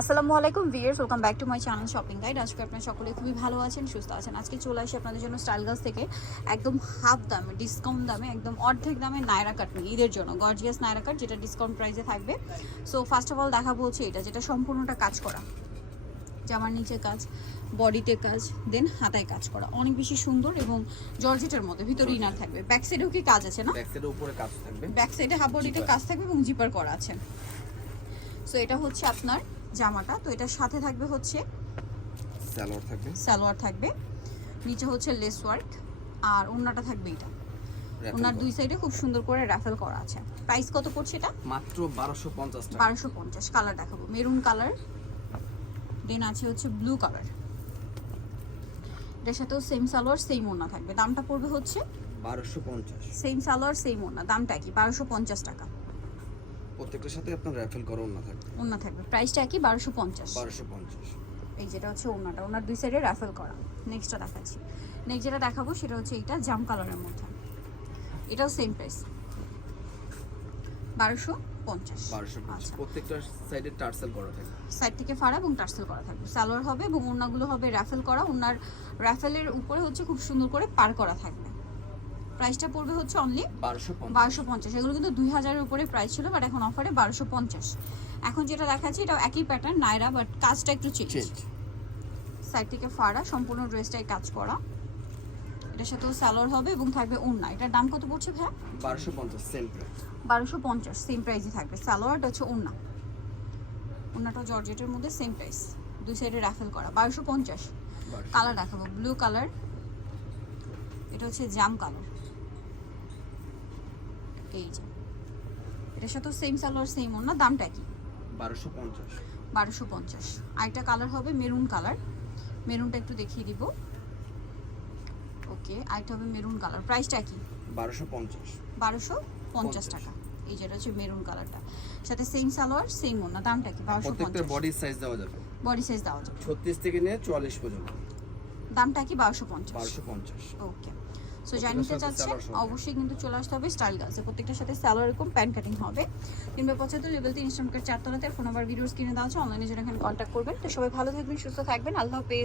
আসসালামু আলাইকুম viewers welcome back to my channel shopping guide. আজকে আপনারা সকলে খুবই ভালো আছেন সুস্থ আছেন। আজকে চলে আসি আপনাদের জন্য স্টাইল গাছ থেকে একদম হাফ দামে ডিসকাউন্ট দামে একদম অর্ধেক দামে নায়রা কাট ঈদের জন্য গর্জিয়াস নায়রা কাট যেটা ডিসকাউন্ট প্রাইসে থাকবে। সো ফার্স্ট অফ অল দেখাবো হচ্ছে এটা যেটা সম্পূর্ণটা কাজ করা। জামার নিচে কাজ বডিতে কাজ দেন হাতায় কাজ করা। অনেক বেশি সুন্দর এবং জর্জেটের মধ্যে ভিতরে ইনার থাকবে। ব্যাক সাইডেও কি কাজ আছে না? ব্যাক সাইডের উপরে কাজ থাকবে। ব্যাক সাইডে হাফ বডিতে কাজ থাকবে এবং জিপার করা আছে। সো এটা হচ্ছে আপনার জামাটা তো এটার সাথে থাকবে হচ্ছে সালোয়ার থাকবে। সালোয়ার থাকবে নিচে হচ্ছে লেস ওয়ার্ক আর ওড়নাটা থাকবে এটা। ওনার দুই সাইডে খুব সুন্দর করে র্যাফেল করা আছে। প্রাইস কত পড়ছে এটা? মাত্র 1250 টাকা। বারোশো পঞ্চাশ কালার দেখাবো। মেরুন কালার দেন আছে হচ্ছে ব্লু কালার এটার সাথেও সেম সালোয়ার সেম ওড়না থাকবে। দামটা পড়বে হচ্ছে 1250 সেম সালোয়ার সেম ওড়না। দামটা কি? বারোশো পঞ্চাশ টাকা। প্রত্যেকটার সাথে আপনার রাফেল করা না থাকবে। ওড়না থাকবে। প্রাইসটা কি বারোশো পঞ্চাশ। 1250 এই যেটা হচ্ছে ওড়নাটা ওনার দুই সাইডে র্যাফেল করা। নেক্সটটা দেখাচ্ছি। নেক্সট যেটা দেখাবো সেটা হচ্ছে এইটা জাম কালারের মধ্যে। এটাও সেম প্রাইস বারোশো পঞ্চাশ। 1250 আচ্ছা। প্রত্যেকটার সাইডে টার্সেল করা থাকবে। সাইড থেকে ফাড়া এবং টার্সেল করা থাকবে। সালোয়ার হবে এবং ওড়নাগুলো হবে র্যাফেল করা। ওনার র্যাফেলের উপরে হচ্ছে খুব সুন্দর করে পার করা থাকবে। প্রাইসটা পড়বে হচ্ছে অনলি 1250 বারোশো পঞ্চাশ। এগুলো কিন্তু দুই হাজারের উপরে প্রাইস ছিল বাট এখন অফারে বারোশো পঞ্চাশ। এখন যেটা দেখাচ্ছি এটা একই প্যাটার্ন নাইরা বাট কাজটা একটু চেঞ্জ সাইড থেকে ফাড়া সম্পূর্ণ ড্রেসটাই কাজ করা। এটার সাথেও সালোয়ার হবে এবং থাকবে ওড়না। এটার দাম কত পড়ছে ভাই 1250 সেম প্রাইস বারোশো পঞ্চাশ সেম প্রাইসই থাকবে। সালোয়ারটা হচ্ছে ওড়না। ওড়নাটা জর্জেটের মধ্যে সেম প্রাইস দুই সাইডে রাফেল করা। বারোশো পঞ্চাশ। কালার দেখাবো। ব্লু কালার এটা হচ্ছে জাম কালার এই যে। এটার সাথেও সেম সালোয়ার সেম ওড়না দামটা কি? 1250 বারোশো পঞ্চাশ। আরেকটা কালার হবে মেরুন কালার মেরুনটা একটু দেখিয়ে দিব। ওকে আরেকটা হবে মেরুন কালার প্রাইসটা কি? 1250 বারোশো পঞ্চাশ টাকা। এই যেটা হচ্ছে মেরুন কালারটা সাথে সেম সালোয়ার সেম ওনা দামটা কি? বারোশো পঞ্চাশ। বডি সাইজ দেওয়া যাবে। বডি সাইজ দেওয়া যাবে। 36 থেকে নিয়ে 44 পর্যন্ত। দামটা কি? বারোশো পঞ্চাশ। 1250 ওকে সো প্রত্যেকটার জানিতে সাথে চাচ্ছে অবশ্যই কিন্তু চলে আসতে হবে স্টাইল গাছে। প্রত্যেকটার সাথে স্যালোয়ার এরকম প্যান্ট কাটিং হবে। তিনবার পঁচাত্তর লেভেল তিন ইনস্টামকার চারতলাতে ফোন নাম্বার ভিডিওস কিনে দেওয়া আছে। অনলাইনে যেন এখানে কন্ট্যাক্ট করবেন। তো সবাই ভালো থাকবেন সুস্থ থাকবেন। আল্লাহ হাফেজ।